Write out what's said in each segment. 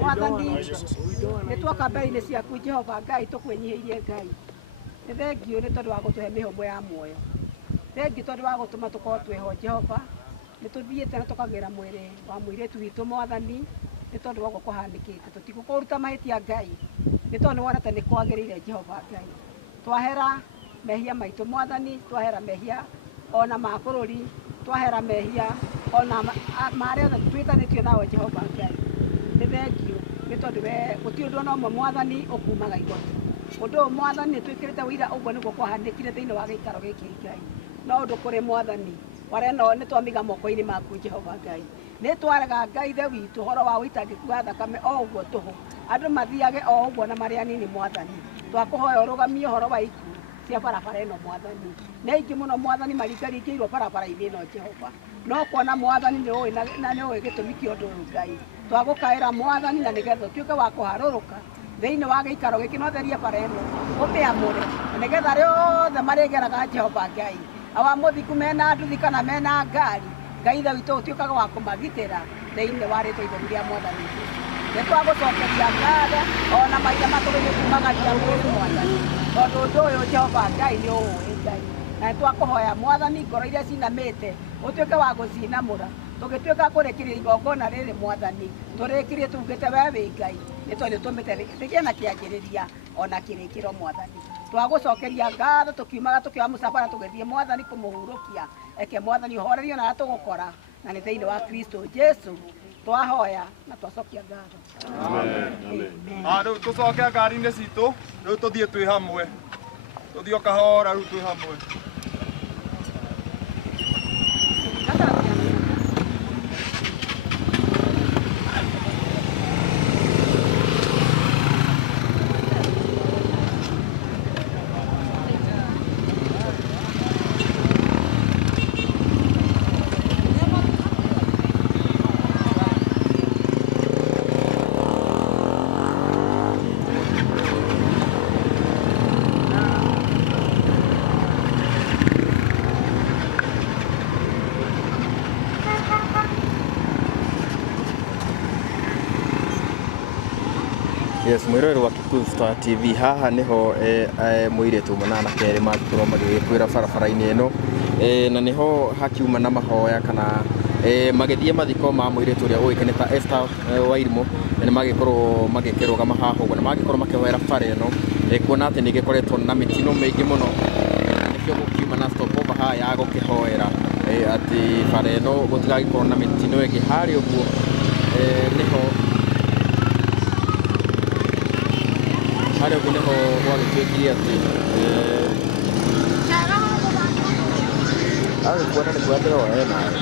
Mwathani nĩ tuoka mbere-inĩ ciaku Jehova Ngai tũkwĩnyihĩirie Ngai. Nĩ thengio nĩ tondũ wa gũtũhe mĩhũmũ ya muoyo. Thengio tondũ wa gũtũma tũkorwo twĩho Jehova. Nĩ tũthiĩte na tũkagĩra mwĩrĩ wa mũirĩtu witũ Mwathani nĩ tondũ wa ũguo kũhanĩkĩte. Tũtigũkũruta mahĩtia Ngai nĩ tondũ nĩ wonete nĩ kwagĩrĩire Jehova Ngai. Twahera mehia maitũ Mwathani, twahera mehia ona ma bũrũri, twahera mehia ona marĩa othe twĩtanĩtio nawe Jehova Ngai. Nĩ thengio nĩ tondũ we gũtirĩ ũndũ ona ũmwe Mwathani ũkuumaga igoti. Ũndũ ũyũ Mwathani nĩ twĩkĩrĩte ũira ũguo nĩguo kwahanĩkire thĩinĩ wa gĩikaro gĩkĩ Ngai. No ũndũ kũrĩ Mwathani wareno nĩ twamiga moko-inĩ maku Jehova Ngai. Nĩ twarega Ngai ithe witũ ũhoro wa ũitangĩku wa thakame o ũguo tũhũ. Andũ mathiage o ũguo na marĩ anini Mwathani. Twakũhoya ũrũgamie ũhoro wa ikuũ cia barabara ĩno Mwathani. Nĩ aingĩ mũno Mwathani maringaringĩirwo barabara-inĩ ĩno Jehova. No kuona Mwathani nĩ ũĩ na nĩ ũĩ gĩtũmi kĩa ũndũ ũyũ Ngai. Twagũkaĩra Mwathani na nĩgetha ũtuĩke wa kũharũrũka thĩinĩ wa gĩikaro gĩkĩ na ũtherie bara ĩno ũmĩamũre na nĩgetha rĩothe marĩgeraga Jehova Ngai. Awa mũthiku mena nduthi kana mena ngari Ngai ithe witũ ũtuĩkaga wa kũmagitĩra thĩinĩ wa rĩĩtwa itheru rĩa Mwathani. Nĩ twagũcokeria ngatho ona maitha matũrĩire kumagaria mwĩrĩ Mwathani tondũ ũndũ ũyũ Jehova Ngai nĩ ũĩ Ngai. Na nĩ twakũhoya Mwathani ngoro iria cinamĩte ũtuĩke wa gũcinamũra tũgĩtuĩka kũrĩkĩrĩria igongona rĩrĩ Mwathani tũrĩkĩrie tugĩte we wĩ Ngai nĩ tondũ tũmĩte rĩgĩe na kĩanjĩrĩria ona kĩrĩkĩro Mwathani. Twagũcokeria ngatho tũkiumaga tũkĩoya mũcabara tũgĩthiĩ Mwathani kũmũhurũkia. Eke Mwathani ũhorerie ona tũgũkora na nĩ thĩinĩ wa Kristo Jesu twahoya na twacokia ngatho. Amen. Rĩu tũcoke ngari-inĩ citũ rĩu tũthiĩ twĩ hamwe. Tũthiĩ o kahora rĩu twĩ hamwe. Yes, mwĩroreri wa Kikuyu Star TV haha niho mũirĩtu mũnana kerĩ magĩkorwo magĩgĩkwĩra barabara-inĩ ĩno na niho hakiuma na mahoya kana magĩthiĩ mathiko ma mũirĩtu ũrĩa ũĩkaine ta Esther Wairimu na nĩ magĩkorwo magĩkĩrũgama haha ũguo na magĩkorwo makĩhoera bara ĩno kuona atĩ nĩ ĩgĩkoretwo na mĩtino mĩingĩ mũno nĩkĩo gũkiuma na stopover haha ya gũkĩhoera atĩ bara ĩno gũtigagĩkorwo na mĩtino ĩngĩ harĩa ũguo niho harĩa ũguo niho gwagĩtuĩkire atĩ agĩkuona nĩ kwambĩrwo nawe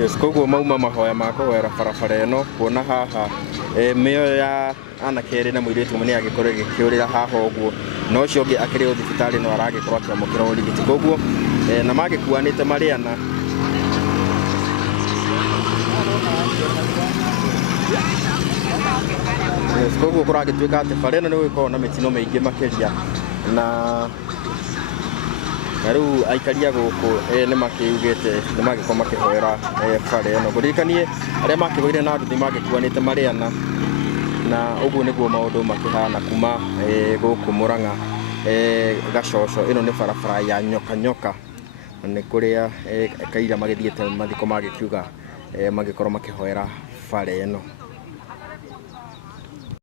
Yes, koguo mauma mahoya ma kũhoera barabara ĩno kuona haha mĩoyo ya anake erĩ na mũirĩtu ũmwe nĩ agĩkorwo ĩgĩkĩũrĩra haha ũguo na ũcio ũngĩ akĩrĩ o thibitarĩ no aragĩkorwo akĩamũkĩra ũrigiti koguo na magĩkuanĩte marĩ ana yes, koguo kũragĩtuĩka atĩ bara ĩno nĩ gũgĩkorwo na mĩtino mĩingĩ makĩria na rĩu aikaria gũkũ nĩ makĩugĩte nĩ magĩkorwo makĩhoera bara ĩno kũririkanie arĩa makĩgũire na nduthi magĩkuanĩte marĩ ana na ũguo nĩguo maũndũ makĩhana kuma gũkũ Mũrang'a Gacoco ĩno nĩ barabara ya nyoka nyoka nĩ kũrĩa kaira magĩthiĩte mathiko magĩkiuga magĩkorwo makĩhoera bara ĩno.